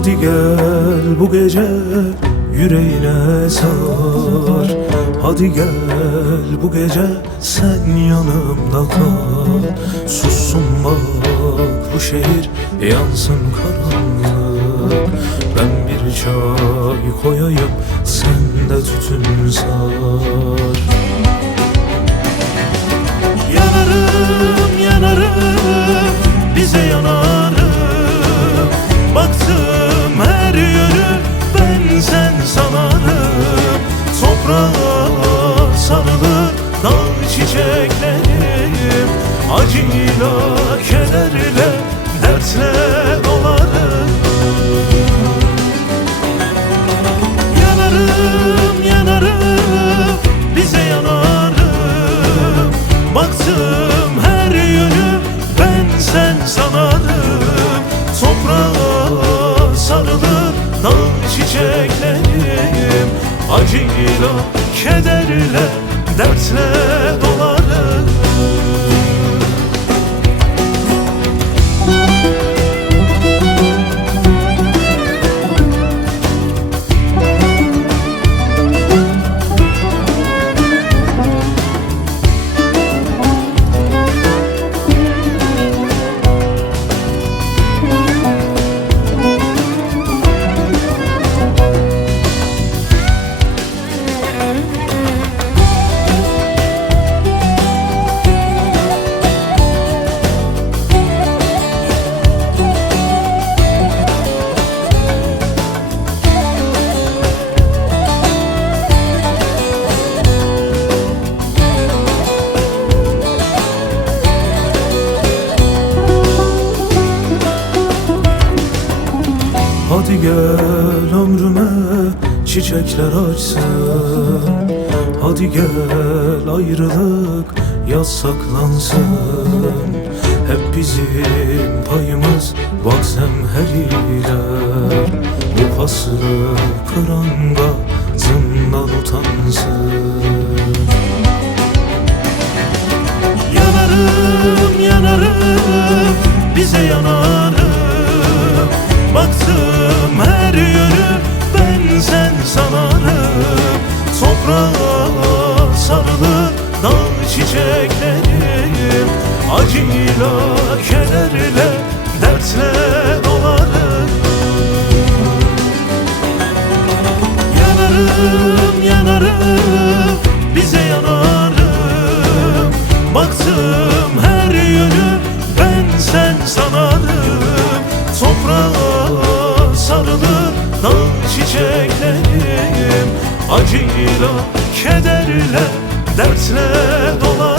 Hadi gel bu gece yüreğine sar. Hadi gel bu gece sen yanımda kal. Sussun bak bu şehir, yansın karanlık. Ben bir çay koyayım, sen de tütün sar. Yanarım, yanarım, bize yanarım. Baktım her yönü, ben sen sanarım. Toprağa sarılır dağ çiçeklerim. Acıyla, kederle, dertle dolarım. Yanarım, yanarım, bize yanarım. Baktım her yönü, ben sen sanarım. Toprağa sarılır dağ çiçeklerim. Acıyla, kederle, dertle dolarım. Hadi gel ömrüme çiçekler açsın. Hadi gel ayrılık yasaklansın. Hep bizim payımız bak zemheriler. Bu pasını kıran gazından utansın. Yanarım, yanarım, bize yanarım. Baktım her yönü, ben sen sanarım. Toprağa sarılır dağ çiçeklerim. Acıyla, kederle, dertle dolarım. Yanarım, yanarım, bize yanarım. Baktım her yönü, ben sen sanarım. Toprağa sarılır dağ çiçeklerim. Acıyla, kederle, dertle dolar.